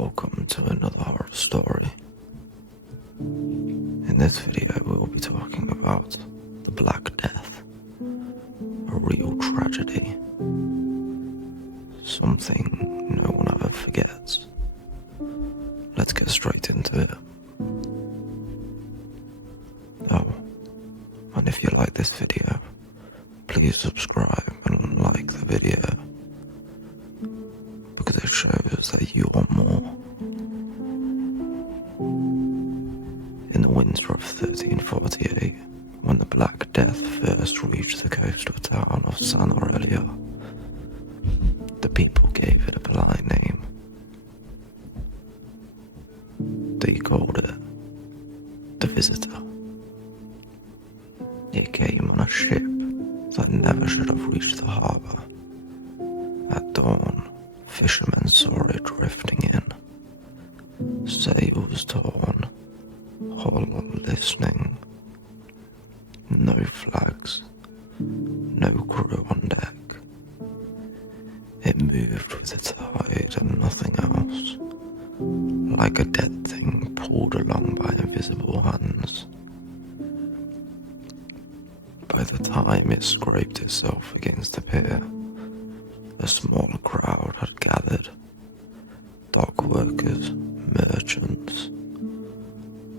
welcome to another horror story. In this video we'll be talking about the Black Death, a real tragedy, something no one ever forgets. Let's get straight into it. Oh, and if you like this video, please subscribe and like the video, because it shows that you want more. In the winter of 1348, when the Black Death first reached the coastal town of San Aurelio, the people gave it a polite name. They called it the Visitor. It came on a ship that never should have reached the harbour. At dawn, fishermen saw it drifting in, sails torn, hull listening, no flags, no crew on deck. It moved with the tide and nothing else, like a dead thing pulled along by invisible hands. By the time it scraped itself against the pier, a small crowd had gathered. Dock workers, merchants,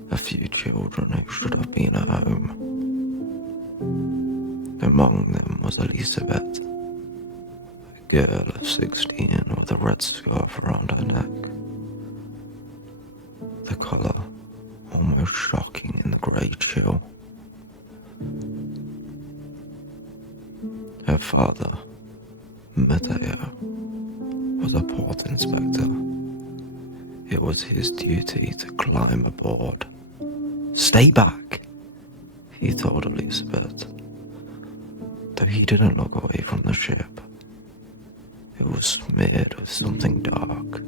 a few children who should have been at home. Among them was Elizabeth, a girl of 16 with a red scarf around her neck. The colour almost shocking in the grey chill. Her father, Matteo, was a port inspector. It was his duty to climb aboard. "Stay back," he told Elizabeth, though he didn't look away from the ship. It was smeared with something dark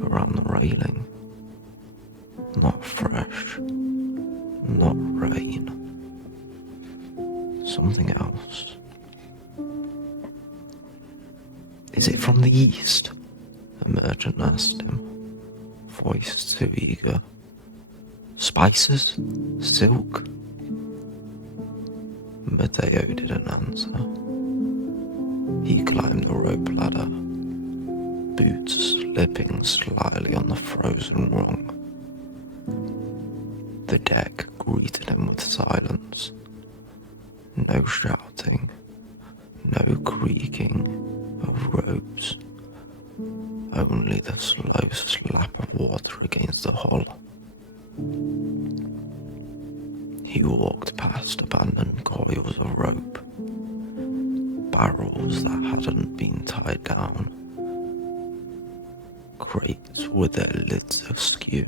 around the railing. Not fresh, not rain. Something else. "Is it from the east?" a merchant asked him, voice too eager. "Spices? Silk?" Matteo didn't answer. He climbed the rope ladder, boots slipping slyly on the frozen rung. The deck greeted him with silence. No shouting, no creaking of ropes, only the slow slap of water against the hull. He walked past abandoned coils of rope, barrels that hadn't been tied down, crates with their lids askew.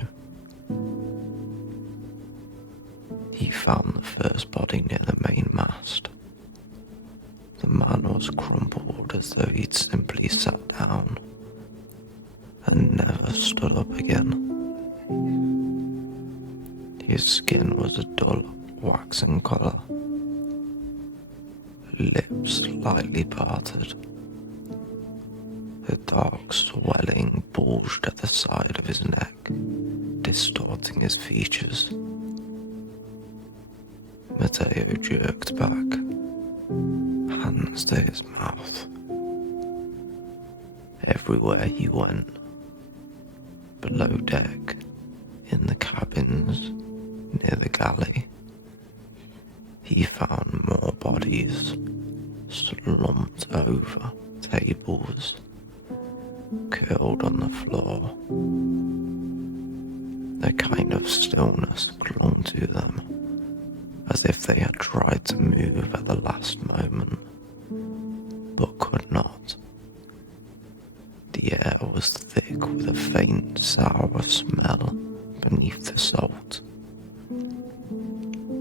He found the first body near the main mast. The man was crumpled as though he'd simply sat down and never stood up again. His skin was a dull, waxen colour, lips slightly parted. The dark swelling bulged at the side of his neck, distorting his features. Matteo jerked back, hands to his mouth. Everywhere he went, below deck, in the cabins, near the galley, he found more bodies, slumped over tables, curled on the floor. A kind of stillness clung to them, as if they had tried to move at the last moment, but could not. The air was thick with a faint, sour smell beneath the salt.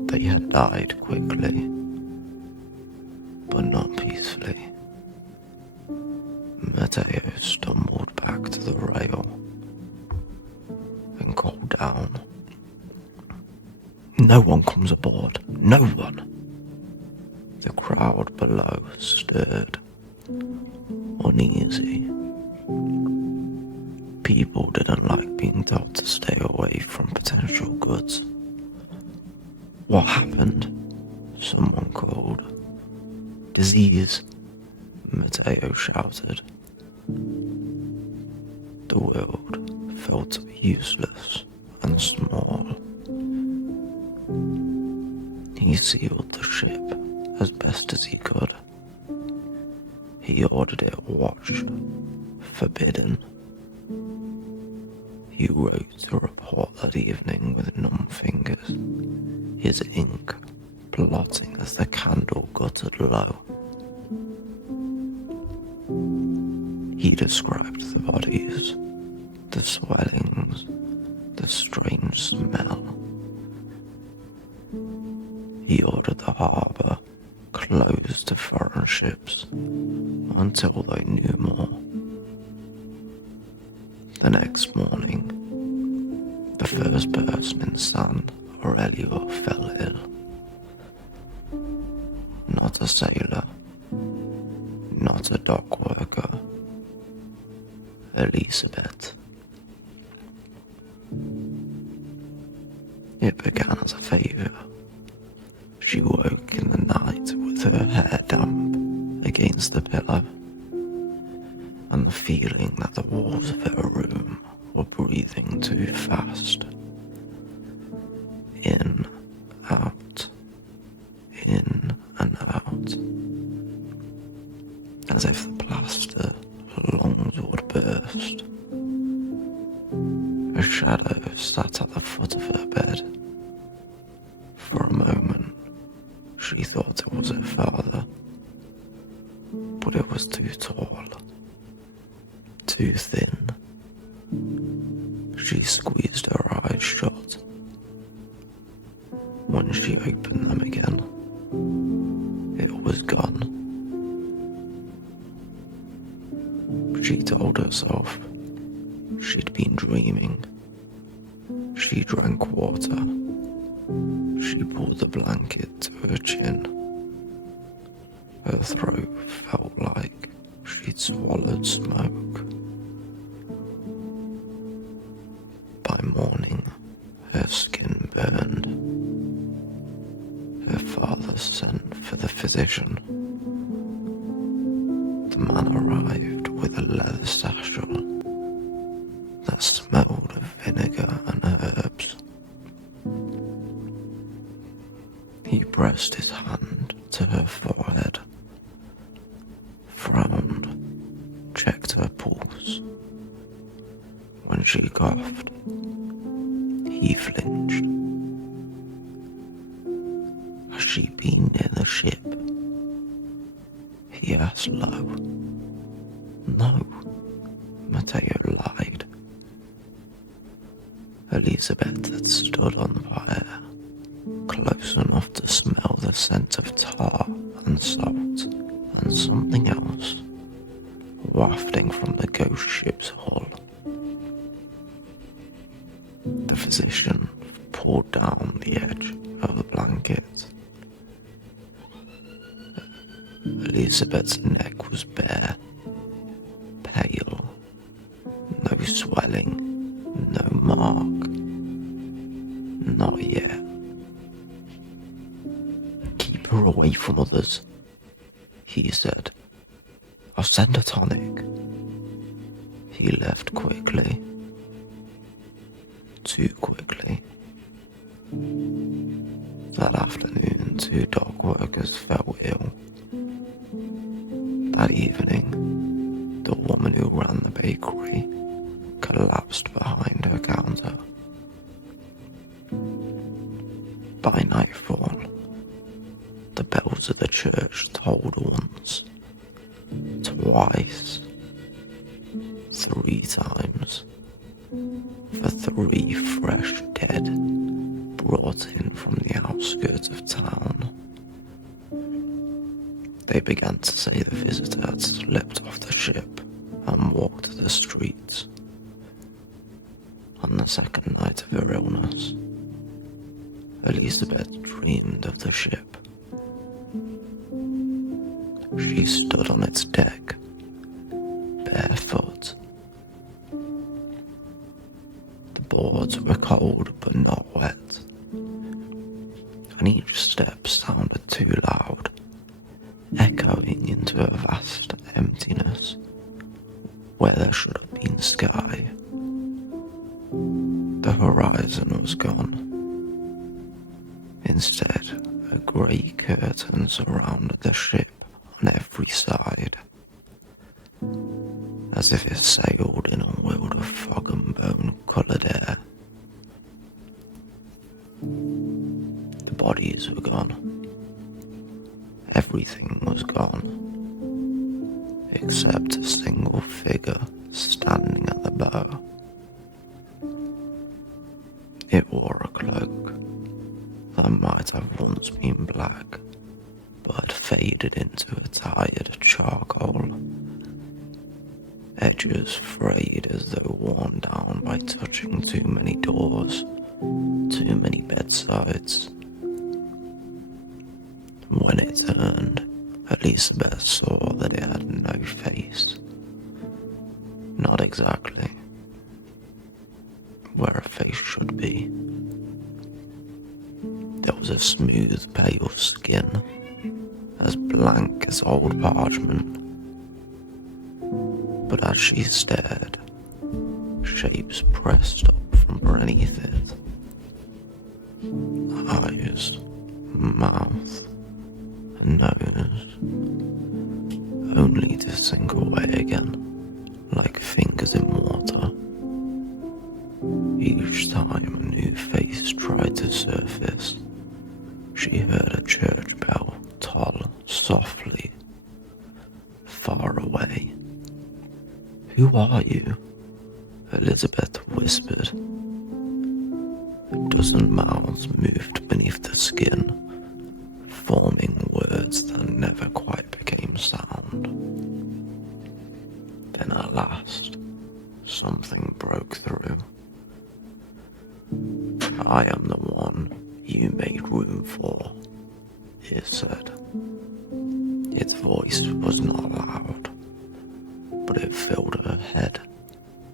They had died quickly, but not peacefully. Matteo stumbled back to the rail and called down. "No one comes aboard, no one." The crowd below stirred, uneasy. people didn't like being told to stay away from potential goods. What happened? Someone called. Disease, Mateo shouted. The world felt useless and small. He sealed the ship as best as he could. He ordered it watched, forbidden. He wrote a report that evening with numb fingers, his ink blotting as the candle guttered low. He described the bodies, the swellings, the strange smell. He ordered the harbour closed to foreign ships until they knew more. The next morning, the first person in San Aurelio fell ill. Not a sailor, not a dock worker, Elizabeth. It began as a favour. She woke in the night with her hair damp against the pillow, and the feeling that the walls of her room were breathing too fast. In, out, in and out, as if the plaster lungs would burst. A shadow sat at the foot of her bed. For a moment, she thought it was her father, but it was too tall, too thin. She squeezed her eyes shut. When she opened them again, it was gone. She told herself she'd been dreaming. She drank water. She pulled the blanket to her chin. Her throat felt like she'd swallowed smoke. By morning, her skin burned. Her father sent for the physician. The man arrived with a leather satchel that smelled of vinegar and herbs. He pressed his hand to her forehead, frowned, checked her pulse. When she coughed, he flinched. Has she been near the ship? He asked low. No, Mateo lied. Elizabeth had stood on the fire, close enough to smell the scent of tar and salt and something else wafting from the ghost ship's hull. The physician pulled down the edge of the blanket. Elizabeth's neck was bare, pale, no swelling, no mark, not yet. Keep her away from others, he said. I'll send a tonic. He left quickly. Too quickly. That afternoon, 2 dock workers fell ill. That evening, the woman who ran the bakery collapsed behind her counter. By nightfall, the bells of the church tolled once, twice, 3 times, for 3 fresh dead brought in from the outskirts of town. They began to say the visitor had slipped off the ship and walked the streets. On the second night of her illness, Elizabeth dreamed of the ship. She stood on its deck, barefoot, cold but not wet, and each step sounded too loud, echoing into a vast emptiness where there should have been sky. The horizon was gone. Instead, a grey curtain surrounded the ship on every side, as if it sailed in a world of fog and bone-coloured air. The bodies were gone. Everything was gone, except a single figure standing at the bow. It wore a cloak that might have once been black, but faded into a tired charcoal, edges frayed as though worn down by touching too many doors, too many bedsides. When it turned, Elizabeth saw that it had no face. Not exactly where a face should be. There was a smooth, pale skin, as blank as old parchment. But as she stared, shapes pressed up from beneath it. Eyes, mouth, and nose, only to sink away again, like fingers in water. Each time a new face tried to surface, she heard a church bell toll softly, far away. "Who are you?" Elizabeth whispered. A dozen mouths moved beneath the skin, forming words that never quite became sound. Then at last, something broke through. "I am the one you made room for," it said. Its voice was not loud, but it filled her head,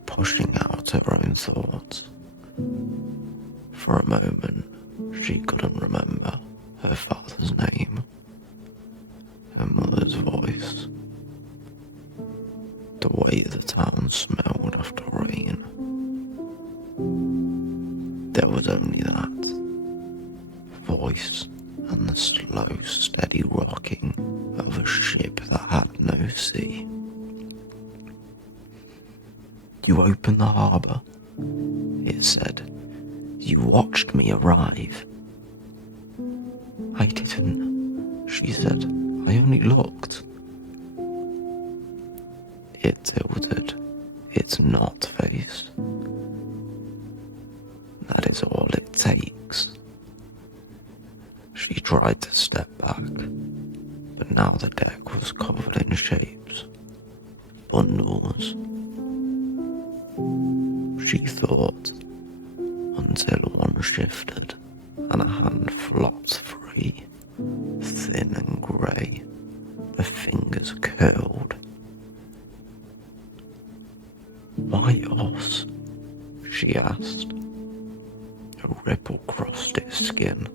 pushing out her own thoughts. For a moment, she couldn't remember her father's name, her mother's voice, the way the town smelled after rain. There was only that voice and the slow, steady rocking of a ship that had no sea. "You opened the harbour," it said. "You watched me arrive." "I didn't," she said. "I only looked." It tilted its not face. "That is all it takes." She tried to step back, but now the deck was covered in shapes, bundles. She thought, until one shifted and a hand flopped free, thin and grey, the fingers curled. "Why us?" she asked. A ripple crossed its skin,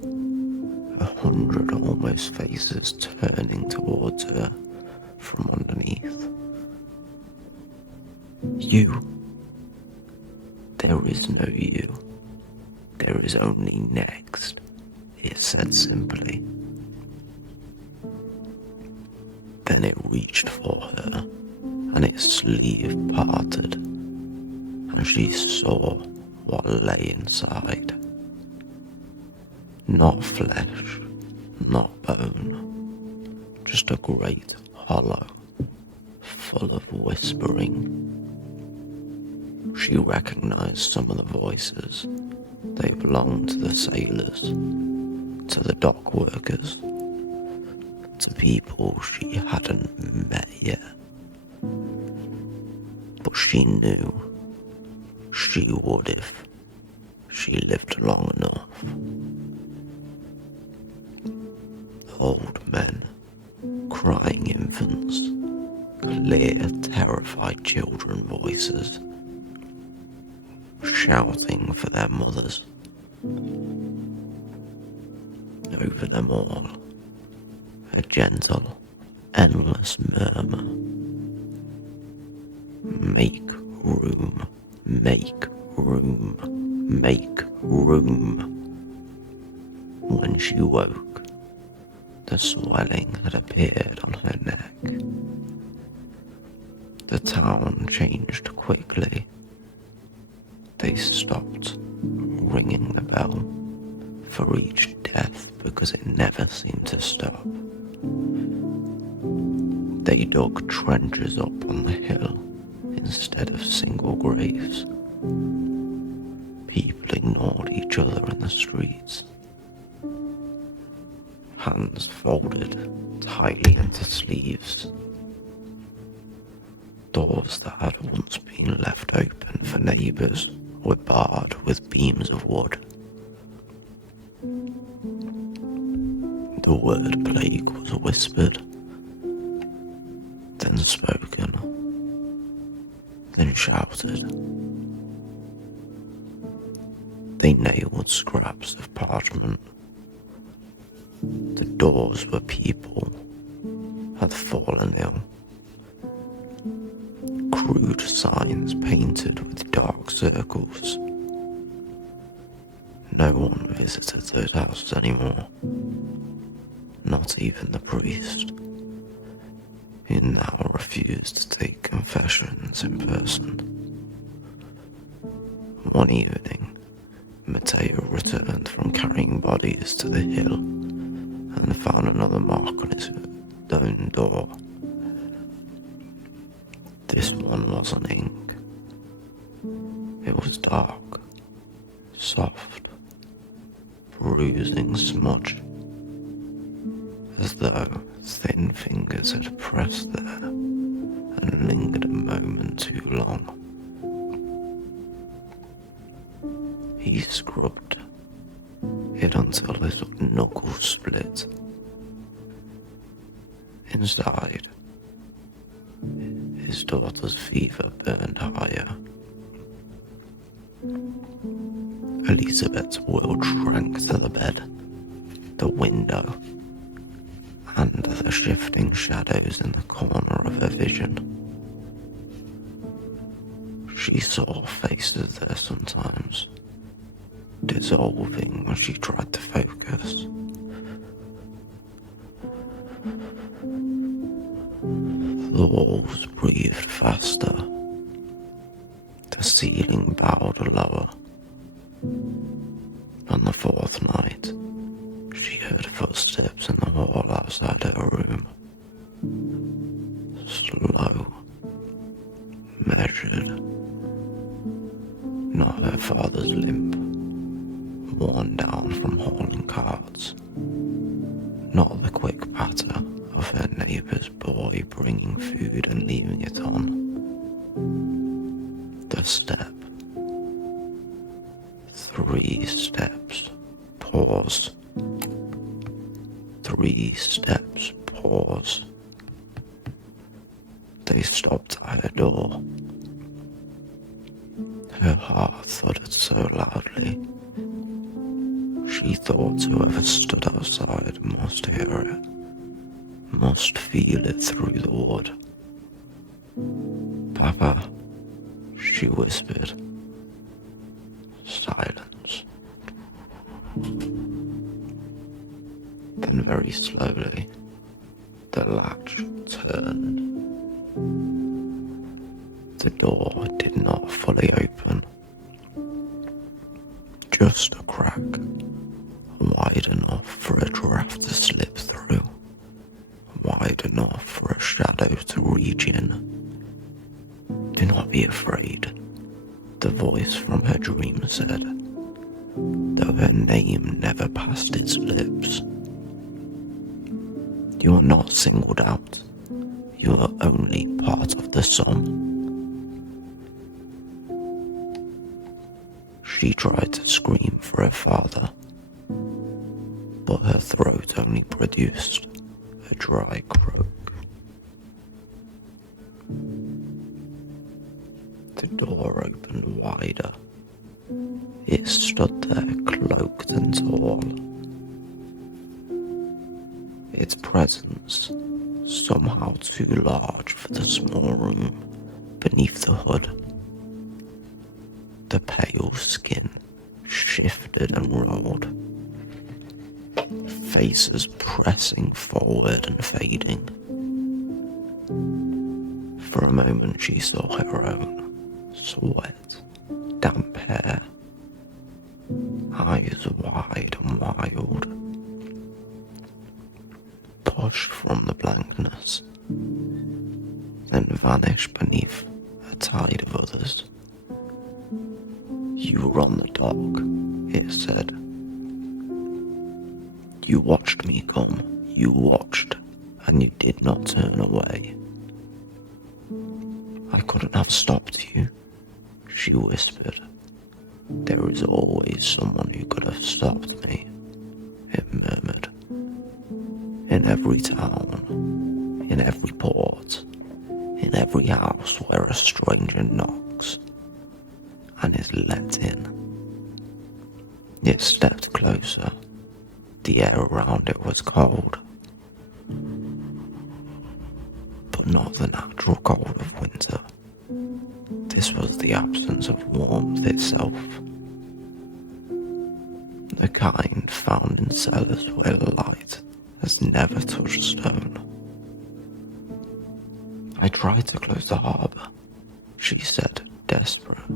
100 almost faces turning towards her from underneath. "You. There is no you. There is only next," it said simply. Then it reached for her, and its sleeve parted, and she saw what lay inside. Not flesh, not bone, just a great hollow, full of whispering. She recognized some of the voices. They belonged to the sailors, to the dock workers, to people she hadn't met yet. But she knew she would if she lived long enough. Old men, crying infants, clear, terrified children voices. shouting for their mothers. Over them all, a gentle, endless murmur. Make room, make room, make room. When she woke, the swelling had appeared on her neck. The town changed quickly. They stopped ringing the bell for each death because it never seemed to stop. They dug trenches up on the hill instead of single graves. People ignored each other in the streets. Hands folded tightly into sleeves. Doors that had once been left open for neighbours were barred with beams of wood. The word plague was whispered, then spoken, then shouted. They nailed scraps of parchment. The doors where people had fallen ill. Crude signs painted with dark circles. No one visited those houses anymore. Not even the priest, who now refused to take confessions in person. One evening, Matteo returned from carrying bodies to the hill and found another mark on his own door. This one wasn't ink. It was dark, soft, bruising smudged, as though thin fingers had pressed there and lingered a moment too long. He scrubbed it until his knuckles split. Inside, his daughter's fever burned higher. Elizabeth's world shrank to the bed, the window, and the shifting shadows in the corner of her vision. She saw faces there sometimes, dissolving when she tried to focus. The walls breathed faster. The ceiling bowed lower. On the fourth night, she heard footsteps in the hall outside her room. Slow, measured. Not her father's limp, worn down from hauling carts. Not the quick patter of her neighbour's boy bringing food and leaving it on. The step. 3 steps. Pause. 3 steps. Pause. They stopped at her door. Her heart thudded so loudly. She thought whoever stood outside must hear it, must feel it through the wood. "Papa," she whispered. Silence. Then very slowly, the latch turned. The door did not fully open. Just a crack, wide enough for a draft to slip through, wide enough for a shadow to reach in. "Do not be afraid," the voice from her dream said, though her name never passed its lips. "You are not singled out. You are only part of the sum." She tried to scream for her father, but her throat only produced a dry croak. The door opened wider, It stood there cloaked and tall, its presence somehow too large for the small room beneath the hood. The pale skin shifted and rolled, faces pressing forward and fading. For a moment she saw her own sweat, damp hair, eyes wide and wild, pushed from the blankness, then vanished beneath a tide of others. You were on the dock, it said. You watched me come, you watched, and you did not turn away. I couldn't have stopped you, she whispered. There is always someone who could have stopped me, it murmured. In every town, in every port, in every house where a stranger knocks and is let in. It stepped closer. The air around it was cold, but not the natural cold of winter. This was the absence of warmth itself, the kind found in cellars where light has never touched stone. I tried to close the harbour, she said, desperate.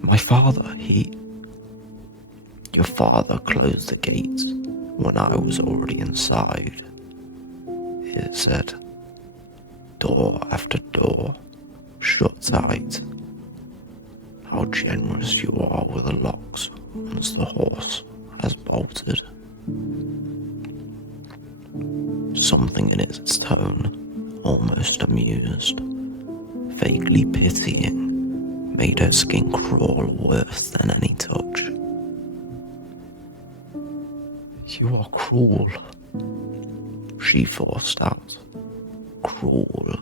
My father, Your father closed the gates when I was already inside, it said. Door after door, shut tight. How generous you are with the locks once the horse has bolted. Something in its tone, almost amused, vaguely pitying, made her skin crawl worse than any touch. You are cruel, she forced out. Cruel.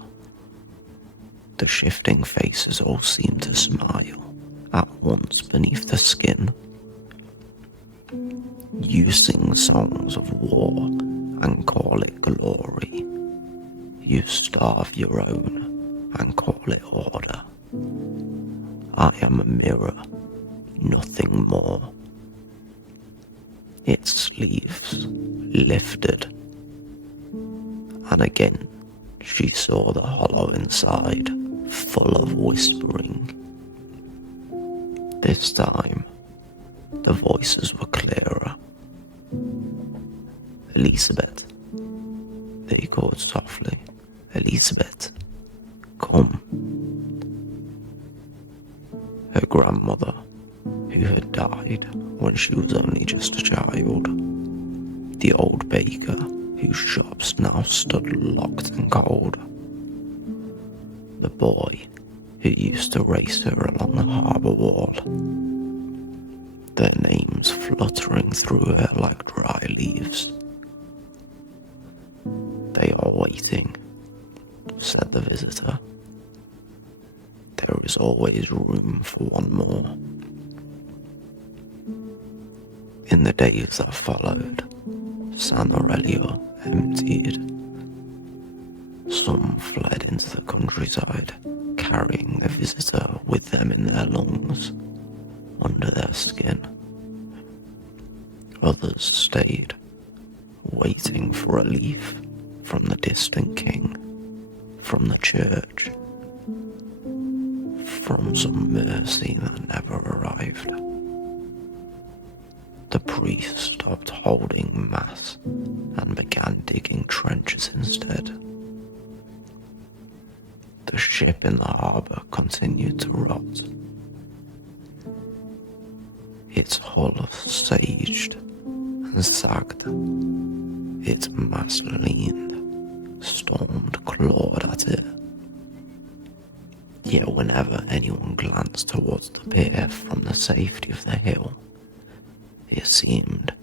The shifting faces all seemed to smile at once beneath the skin. You sing songs of war and call it glory. You starve your own and call it order. I am a mirror, nothing more. Its sleeves lifted, and again she saw the hollow inside, full of whispering. This time, the voices were clearer. Elizabeth, they called softly. Elizabeth, come. Her grandmother, who had died when she was only just a child, the old baker whose shops now stood locked and cold, the boy who used to race her along the harbour wall, their names fluttering through her like dry leaves. They are waiting, said the visitor. There is always room for one more. In the days that followed, San Aurelio emptied. Some fled into the countryside, carrying the visitor with them in their lungs, under their skin. Others stayed, waiting for relief from the distant king, from the church, from some mercy that never arrived. The priest stopped holding mass and began digging trenches instead. The ship in the harbour continued to rot. Its hull saged and sagged. Its mast leaned, stormed clawed at it. Yet whenever anyone glanced towards the pier from the safety of the hill, it seemed,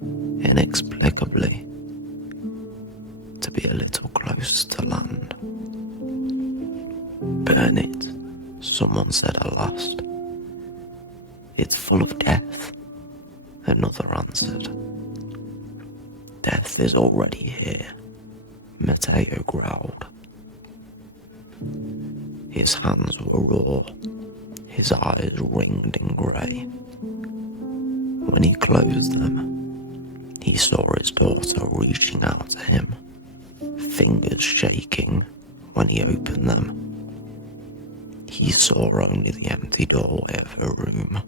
inexplicably, to be a little closer to land. Burn it, someone said at last. It's full of death, another answered. Death is already here, Matteo growled. His hands were raw, his eyes ringed in grey. When he closed them, he saw his daughter reaching out to him, fingers shaking when he opened them. He saw only the empty doorway of her room.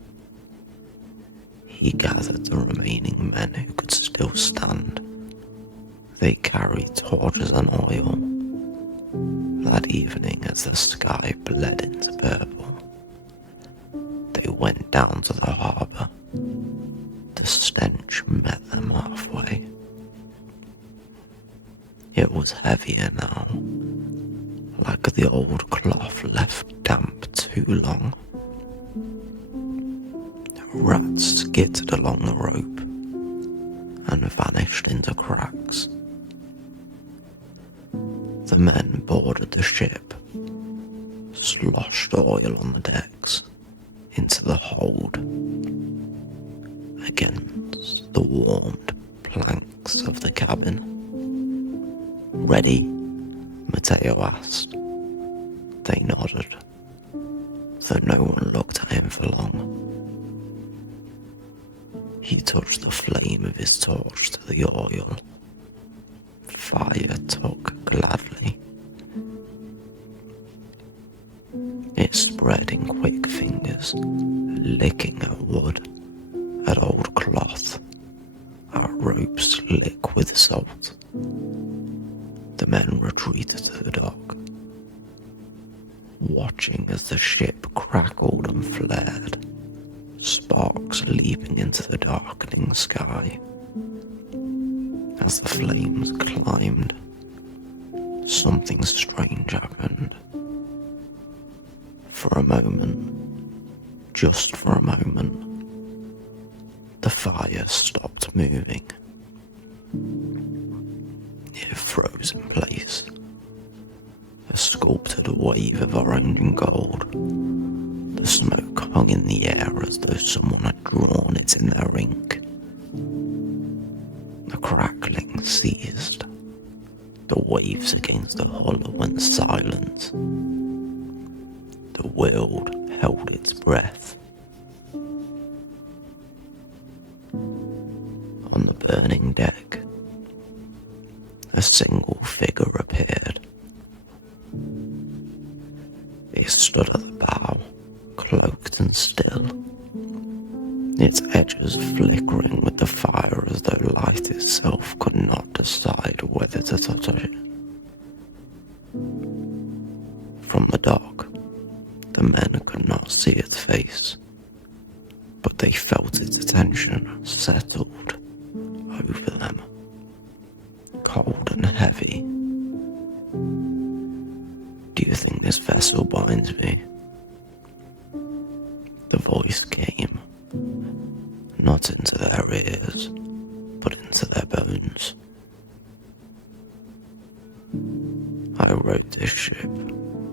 He gathered the remaining men who could still stand. They carried torches and oil. That evening, as the sky bled into purple, they went down to the harbour. The stench met them halfway. It was heavier now, like the old cloth left damp too long. Rats skittered along the rope and vanished into cracks. The men boarded the ship, sloshed oil on the decks into the hold. Against the warmed planks of the cabin. Ready? Matteo asked. They nodded, though no one looked at him for long. He touched the flame of his torch to the oil. Fire took gladly. It spread in quick fingers, licking at wood, at old cloth, at ropes slick with salt. The men retreated to the dock, watching as the ship crackled and flared, sparks leaping into the darkening sky. As the flames climbed, something strange happened. For a moment, just for a moment, the fire stopped moving. It froze in place, a sculpted wave of orange and gold. The smoke hung in the air as though someone had drawn it in their ink. The crackling ceased. The waves against the hull went silent. The world held its breath. On the burning deck, a single figure appeared. It stood at the bow, cloaked and still, its edges flickering with the fire as though light itself could not decide whether to touch it. From the dock, the men could not see its face, but they felt its attention settled over them, cold and heavy. Do you think this vessel binds me? The voice came, not into their ears, but into their bones. I rowed this ship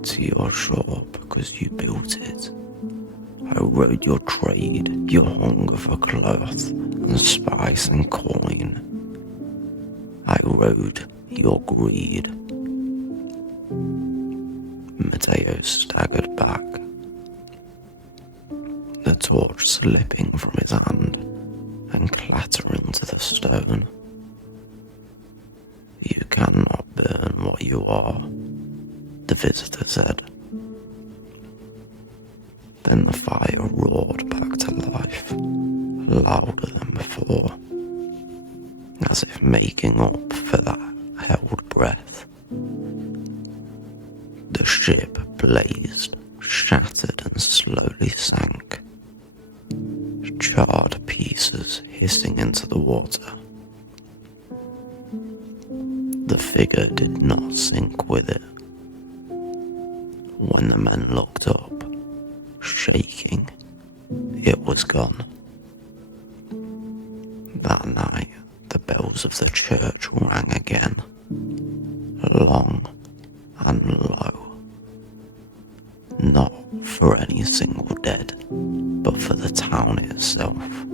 to your shore because you built it. I rode your trade, your hunger for cloth and spice and coin. I rode your greed. Matteo staggered back, the torch slipping from his hand and clattering to the stone. You cannot burn what you are, the visitor said. Then the fire roared back to life, louder than before, as if making up for that held breath. The ship blazed, shattered and slowly sank, charred pieces hissing into the water. The figure did not sink with it. When the men looked up, shaking, it was gone. That night, the bells of the church rang again, long and low, not for any single dead, but for the town itself.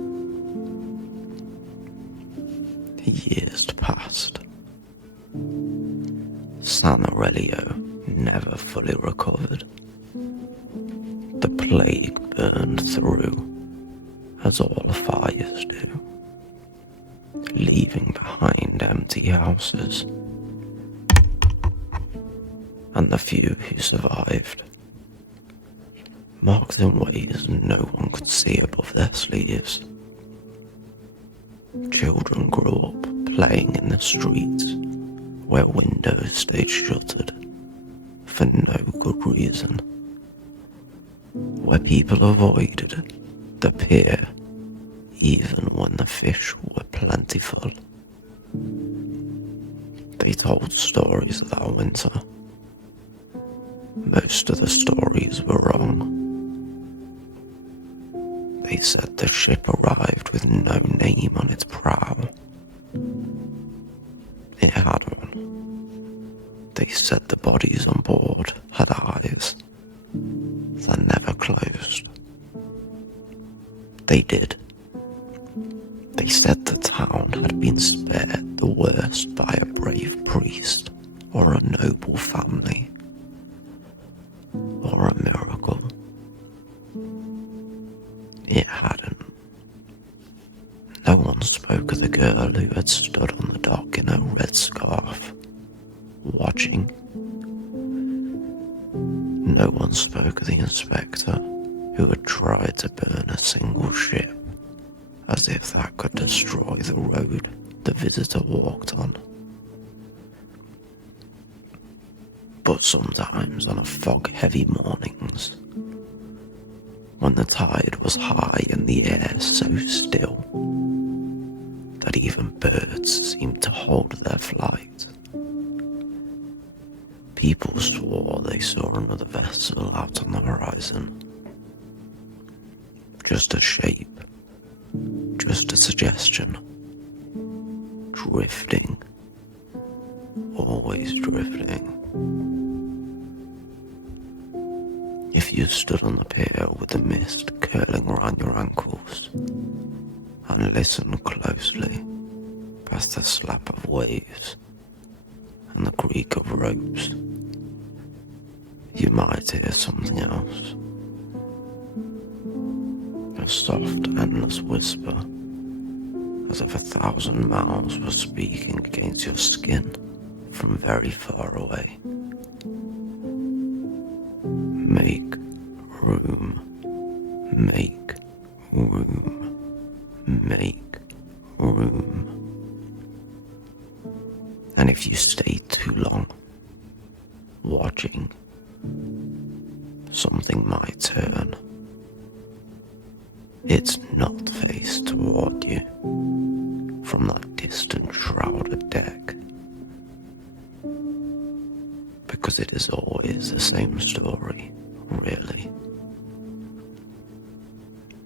Years passed. San Aurelio never fully recovered. The plague burned through, as all fires do, leaving behind empty houses. And the few who survived marked in ways no one could see above their sleeves. Children grew up playing in the streets where windows stayed shuttered for no good reason, where people avoided the pier even when the fish were plentiful. They told stories that winter. Most of the stories were wrong. They said the ship arrived with no name on its prow. It had one. They said the bodies on board had eyes that never closed. They did. They said the town had been spared the worst by a brave priest or a noble family or a miracle. It hadn't. No one spoke of the girl who had stood on the dock in her red scarf, watching. No one spoke of the inspector who had tried to burn a single ship, as if that could destroy the road the visitor walked on. But sometimes on fog-heavy mornings, when the tide was high and the air so still that even birds seemed to hold their flight, people swore they saw another vessel out on the horizon. Just a shape, just a suggestion, drifting, always drifting. If you stood on the pier with the mist curling around your ankles and listened closely past the slap of waves and the creak of ropes, you might hear something else. A soft, endless whisper, as if 1,000 mouths were speaking against your skin from very far away. Make room, make room, make room. And if you stay too long, watching, something might turn. Its not face toward you from that distant shrouded deck. Because it is always the same story, really.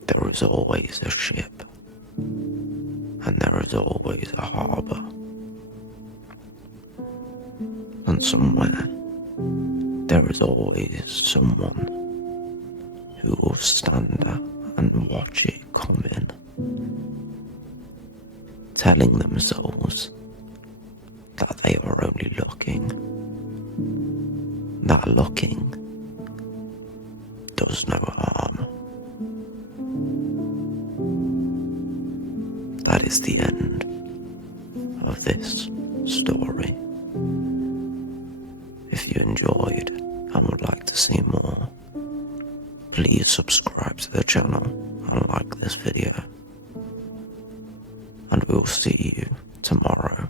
There is always a ship, and there is always a harbour. And somewhere, there is always someone who will stand up and watch it come in, telling themselves that they are only looking. That looking does no harm. That is the end of this story. If you enjoyed and would like to see more, please subscribe to the channel and like this video. And we will see you tomorrow.